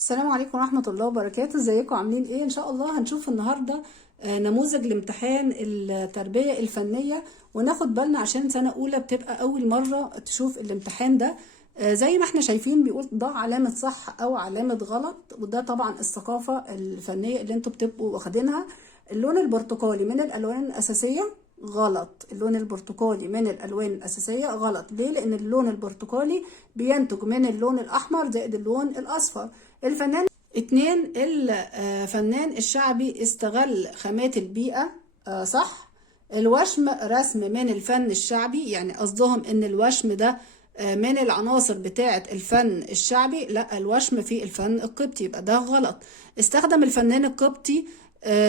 السلام عليكم ورحمة الله وبركاته. ازيكم عاملين ايه؟ ان شاء الله هنشوف النهاردة نموذج لامتحان التربية الفنية، وناخد بالنا عشان سنة اولى بتبقى اول مرة تشوف الامتحان ده. زي ما احنا شايفين بيقول ضع علامة صح او علامة غلط، وده طبعا الثقافة الفنية اللي انتوا بتبقوا واخدينها. اللون البرتقالي من الالوان الاساسية غلط. اللون البرتقالي من الالوان الاساسية غلط. ليه؟ لان اللون البرتقالي بينتج من اللون الاحمر زائد اللون الاصفر. الفنان اتنين، الفنان الشعبي استغل خامات البيئة. صح. الوشم رسم من الفن الشعبي، يعني قصدهم ان الوشم ده من العناصر بتاعة الفن الشعبي. لا، الوشم في الفن القبطي، يبقى ده غلط. استخدم الفنان القبطي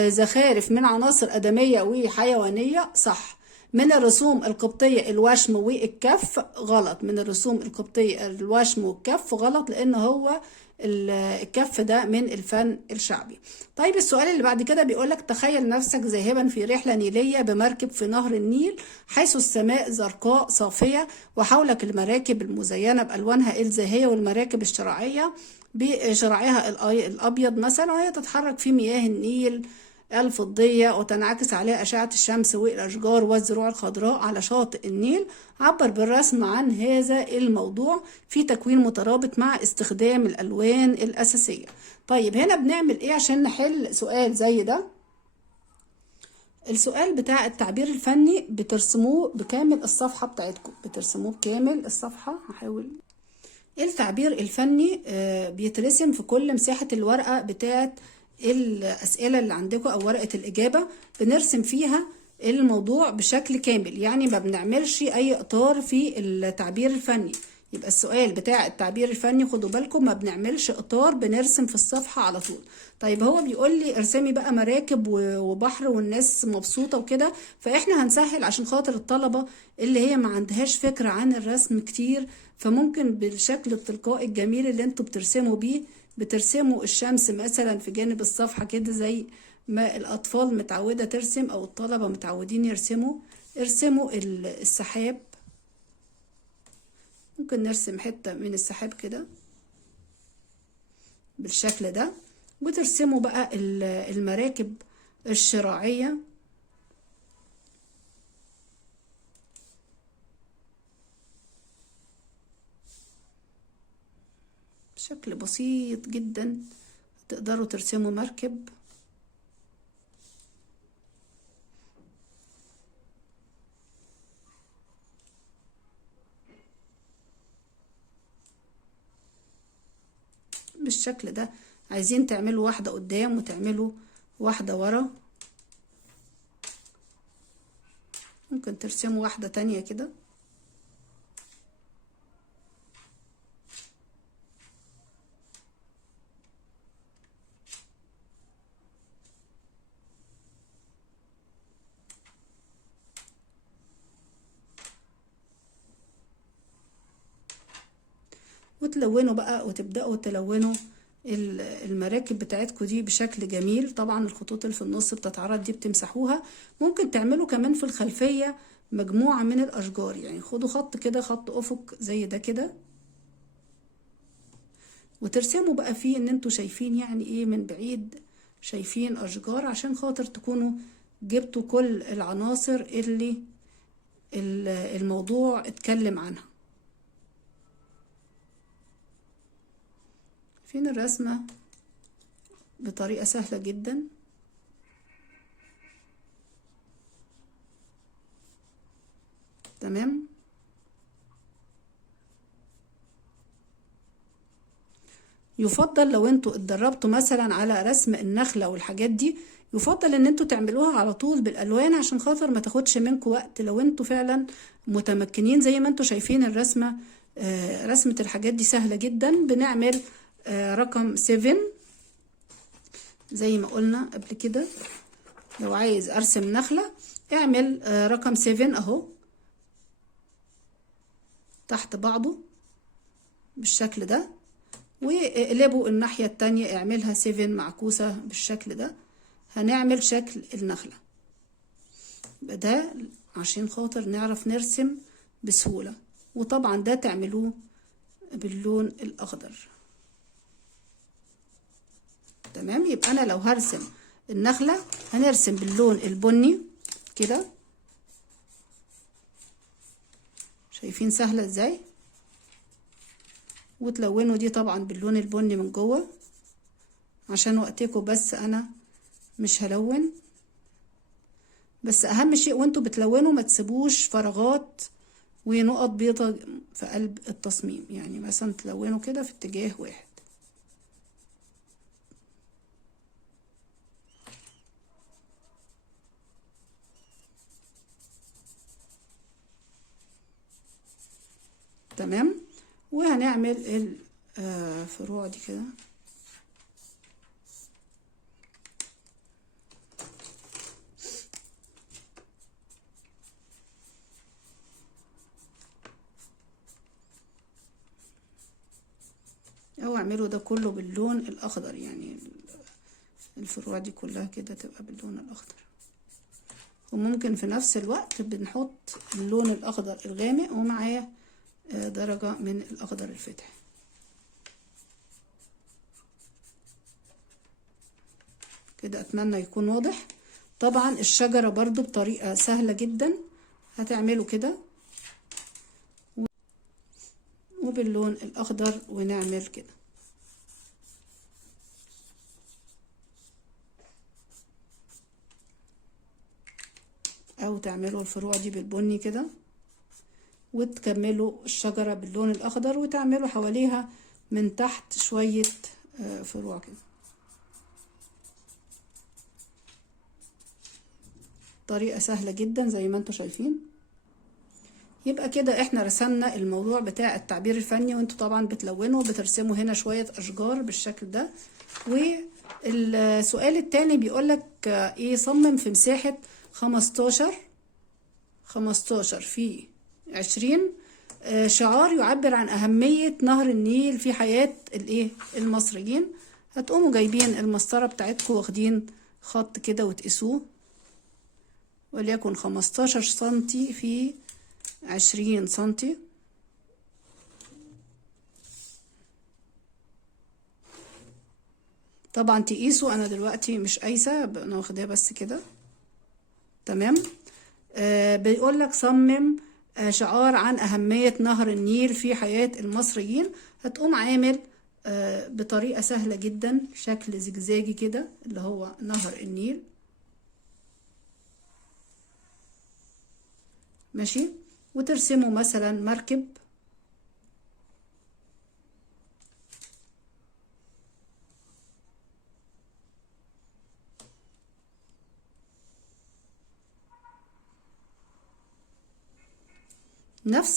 زخارف من عناصر آدمية وحيوانية. صح. من الرسوم القبطية الوشم والكف غلط. من الرسوم القبطية الوشم والكف غلط، لأن هو الكف ده من الفن الشعبي. طيب السؤال اللي بعد كده بيقولك تخيل نفسك ذاهبا في رحلة نيلية بمركب في نهر النيل، حيث السماء زرقاء صافية وحولك المراكب المزينة بألوانها الزاهية والمراكب الشراعية بشراعها الأبيض مثلا، وهي تتحرك في مياه النيل الفضية وتنعكس عليها أشعة الشمس والأشجار والزروع الخضراء على شاطئ النيل. عبر بالرسم عن هذا الموضوع في تكوين مترابط مع استخدام الألوان الأساسية. طيب هنا بنعمل إيه عشان نحل سؤال زي ده؟ السؤال بتاع التعبير الفني بترسموه بكامل الصفحة بتاعتكم، بترسموه بكامل الصفحة. هحاول. التعبير الفني بيترسم في كل مساحة الورقة بتاعت الأسئلة اللي عندكم أو ورقة الإجابة، بنرسم فيها الموضوع بشكل كامل، يعني ما بنعملش أي إطار في التعبير الفني. يبقى السؤال بتاع التعبير الفني خدوا بالكم ما بنعملش إطار، بنرسم في الصفحة على طول. طيب هو بيقول لي ارسمي بقى مراكب وبحر والناس مبسوطة وكده، فإحنا هنسهل عشان خاطر الطلبة اللي هي ما عندهاش فكرة عن الرسم كتير، فممكن بالشكل التلقائي الجميل اللي انتوا بترسموا بيه، بترسموا الشمس مثلا في جانب الصفحة كده زي ما الأطفال متعودة ترسم أو الطلبة متعودين يرسموا. ارسموا السحاب، ممكن نرسم حتة من السحاب كده بالشكل ده، وترسموا بقى المراكب الشراعية بشكل بسيط جدا. تقدروا ترسموا مركب بالشكل ده. عايزين تعملوا واحدة قدام وتعملوا واحدة ورا، ممكن ترسموا واحدة تانية كده. وتلونوا بقى وتبدأوا تلونوا المراكب بتاعتكم دي بشكل جميل. طبعا الخطوط اللي في النص بتتعرض دي بتمسحوها. ممكن تعملوا كمان في الخلفية مجموعة من الأشجار، يعني خدوا خط كده، خط أفق زي ده كده، وترسموا بقى فيه ان انتوا شايفين يعني ايه من بعيد، شايفين أشجار، عشان خاطر تكونوا جبتوا كل العناصر اللي الموضوع اتكلم عنها. فين الرسمة بطريقة سهلة جدا. تمام. يفضل لو انتوا اتدربتوا مثلا على رسم النخلة والحاجات دي، يفضل ان انتوا تعملوها على طول بالالوان عشان خاطر ما تاخدش منكم وقت. لو انتوا فعلا متمكنين زي ما انتوا شايفين الرسمة، رسمة الحاجات دي سهلة جدا. بنعمل رقم 7 زي ما قلنا قبل كده. لو عايز ارسم نخلة اعمل رقم 7 اهو تحت بعضه بالشكل ده، واقلبوا الناحية التانية اعملها 7 معكوسة بالشكل ده. هنعمل شكل النخلة ده عشان خاطر نعرف نرسم بسهولة. وطبعا ده تعملوه باللون الأخضر. تمام. يبقى انا لو هرسم النخلة هنرسم باللون البني كده، شايفين سهلة ازاي، وتلونوا دي طبعا باللون البني من جوه عشان وقتكم، بس انا مش هلون. بس اهم شيء وانتوا بتلونوا ما تسيبوش فراغات ونقط بيضة في قلب التصميم، يعني مثلا تلونوا كده في اتجاه واحد. تمام. وهنعمل الفروع دي كده. او اعملوا ده كله باللون الاخضر، يعني الفروع دي كلها كده تبقى باللون الاخضر. وممكن في نفس الوقت بنحط اللون الاخضر الغامق ومعاه درجة من الاخضر الفاتح كده. اتمنى يكون واضح. طبعا الشجرة برضو بطريقة سهلة جدا هتعملوا كده وباللون الاخضر ونعمل كده، او تعملوا الفروع دي بالبني كده وتكملوا الشجرة باللون الاخضر وتعملوا حواليها من تحت شوية فروع كده. طريقة سهلة جدا زي ما انتوا شايفين. يبقى كده احنا رسمنا الموضوع بتاع التعبير الفني، وانتوا طبعا بتلونوا وبترسموا هنا شوية اشجار بالشكل ده. والسؤال التاني بيقولك ايه، صمم في مساحة 15 في 20 شعار يعبر عن أهمية نهر النيل في حياة المصريين. هتقوموا جايبين المسطرة بتاعتكم واخدين خط كده وتقيسوه، وليكن 15 سنتي في 20 سنتي. طبعا تقيسوا، انا دلوقتي مش قايسه، انا واخداه بس كده. تمام. بيقول لك صمم شعار عن أهمية نهر النيل في حياة المصريين. هتقوم عامل بطريقة سهلة جدا شكل زجزاجي كده اللي هو نهر النيل، ماشي. وترسموا مثلا مركب،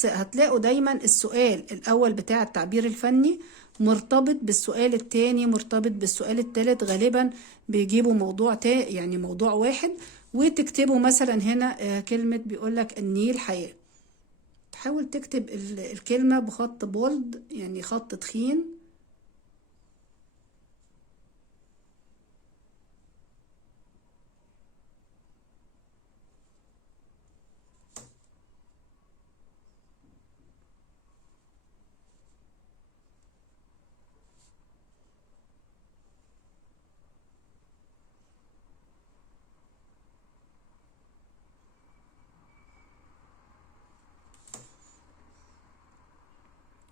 هتلاقوا دايما السؤال الأول بتاع التعبير الفني مرتبط بالسؤال التاني مرتبط بالسؤال التالت، غالبا بيجيبوا موضوع يعني موضوع واحد. وتكتبوا مثلا هنا كلمة بيقولك النيل حياة، تحاول تكتب الكلمة بخط بولد يعني خط تخين.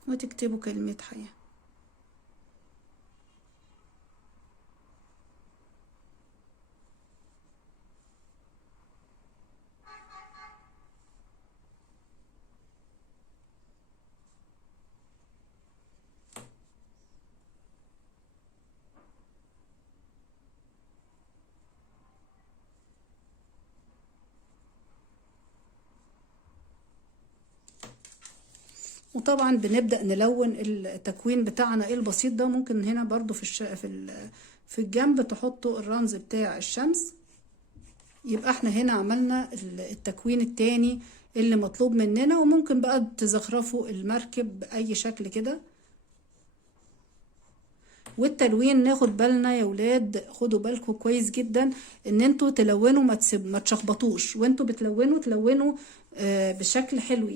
وتكتبوا كلمة حياة. وطبعا بنبدأ نلون التكوين بتاعنا البسيط ده. ممكن هنا برضو في الجنب تحطوا الرمز بتاع الشمس. يبقى احنا هنا عملنا التكوين التاني اللي مطلوب مننا. وممكن بقى تزخرفوا المركب بأي شكل كده. والتلوين ناخد بالنا يا ولاد، خدوا بالكم كويس جدا ان انتوا تلونوا، ما تشخبطوش وانتوا بتلونوا، تلونوا بشكل حلو.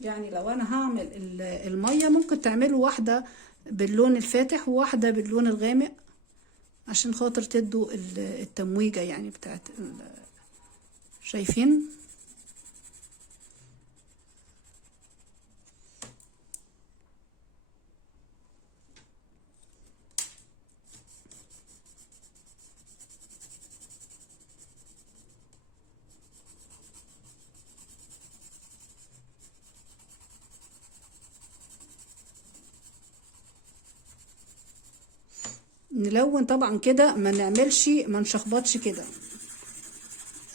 يعني لو انا هعمل المية ممكن تعملوا واحدة باللون الفاتح وواحدة باللون الغامق، عشان خاطر تدوا التمويجة يعني بتاعت شايفين. نلون طبعا كده، ما نعملش ما نشخبطش كده،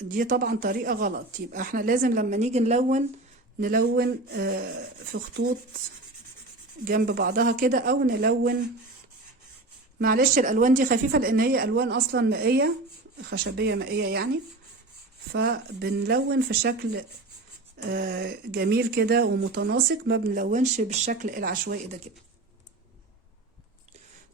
دي طبعا طريقة غلط. يبقى احنا لازم لما نيجي نلون في خطوط جنب بعضها كده، او نلون، معلش الالوان دي خفيفة لان هي الوان اصلا مائية، خشبية مائية يعني، فبنلون في شكل جميل كده ومتناسق، ما بنلونش بالشكل العشوائي ده كده.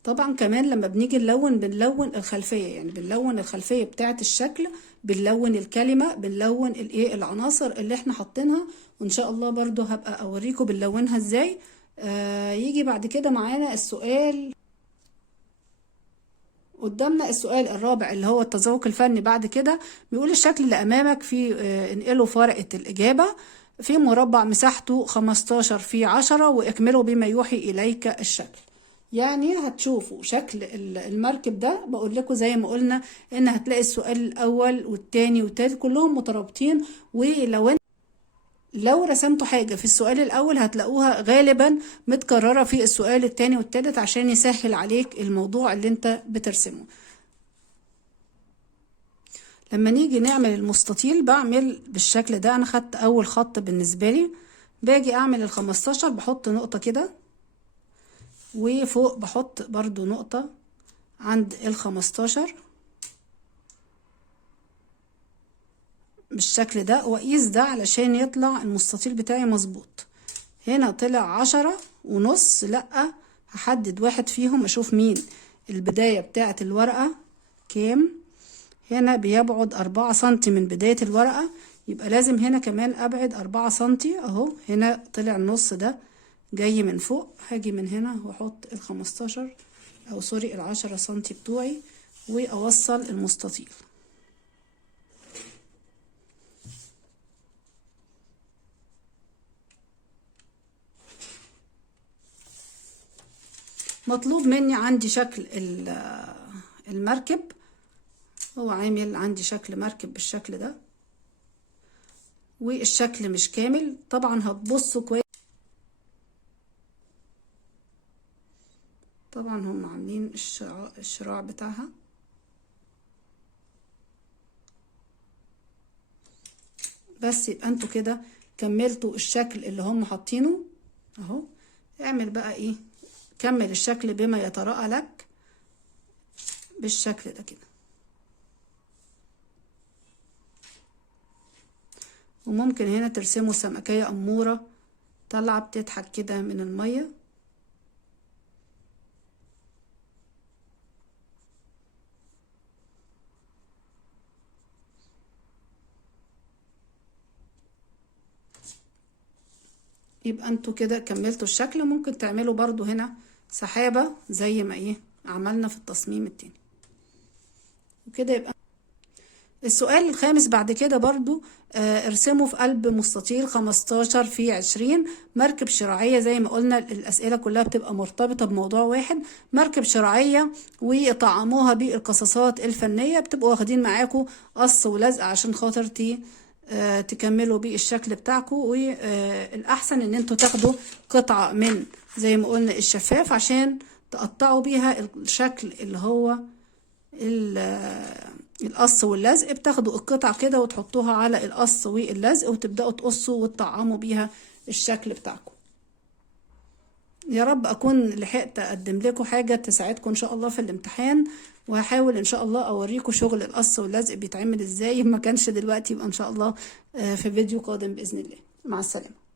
طبعا كمان لما بنيجي نلون بنلون الخلفية، يعني بنلون الخلفية بتاعة الشكل، بنلون الكلمة، بنلون الايه العناصر اللي احنا حاطينها، وان شاء الله برضو هبقى اوريكم بنلونها ازاي. يجي بعد كده معانا السؤال قدامنا، السؤال الرابع اللي هو التذوق الفني. بعد كده بيقول الشكل اللي امامك في انقله في ورقة الاجابة في مربع مساحته 15 في 10 واكمله بما يوحي اليك الشكل. يعني هتشوفوا شكل المركب ده، بقول لكم زي ما قلنا ان هتلاقي السؤال الاول والتاني والتالت كلهم مترابطين، لو رسمتوا حاجة في السؤال الاول هتلاقوها غالبا متكررة في السؤال التاني والتالت عشان يسهل عليك الموضوع اللي انت بترسمه. لما نيجي نعمل المستطيل بعمل بالشكل ده. انا خدت اول خط بالنسبة لي، باجي اعمل ال15 بحط نقطة كده، وفوق بحط برضو نقطة عند ال15 بالشكل ده، واقيس ده علشان يطلع المستطيل بتاعي مظبوط. هنا طلع 10.5، لأ هحدد واحد فيهم اشوف مين البداية بتاعة الورقة كام. هنا بيبعد 4 سنتي من بداية الورقة، يبقى لازم هنا كمان ابعد 4 سنتي اهو. هنا طلع النص ده جاي من فوق، هاجي من هنا واحط ال15 او سوري ال10 سنتي بتوعي واوصل المستطيل. مطلوب مني عندي شكل المركب، هو عامل عندي شكل مركب بالشكل ده، والشكل مش كامل طبعا. هتبصوا كويس، طبعا هم عاملين الشراع بتاعها، بس يبقى انتوا كده كملتوا الشكل اللي هم حاطينه اهو. اعمل بقى ايه، كمل الشكل بما يتراءى لك بالشكل ده كده. وممكن هنا ترسموا سمكية أمورة طالعة بتضحك كده من المية. يبقى انتوا كده كملتوا الشكل. ممكن تعملوا برضو هنا سحابة زي ما ايه عملنا في التصميم التاني وكده. يبقى السؤال الخامس بعد كده برضو ارسموا في قلب مستطيل 15 في 20 مركب شراعية. زي ما قلنا الأسئلة كلها بتبقى مرتبطة بموضوع واحد، مركب شراعية، وطعموها بالقصاصات الفنية. بتبقوا واخدين معاكم قص ولزق عشان خاطر تكملوا بيه الشكل بتاعكم. والأحسن ان انتوا تاخدوا قطعة من زي ما قلنا الشفاف عشان تقطعوا بيها الشكل اللي هو القص واللزق. بتاخدوا القطعة كده وتحطوها على القص واللزق وتبدأوا تقصوا وتطعموا بيها الشكل بتاعكم. يا رب أكون لحقت أقدم لكم حاجة تساعدكم إن شاء الله في الامتحان، وهحاول إن شاء الله أوريكم شغل القص واللزق بيتعمل إزاي. ما كانش دلوقتي يبقى إن شاء الله في فيديو قادم بإذن الله. مع السلامة.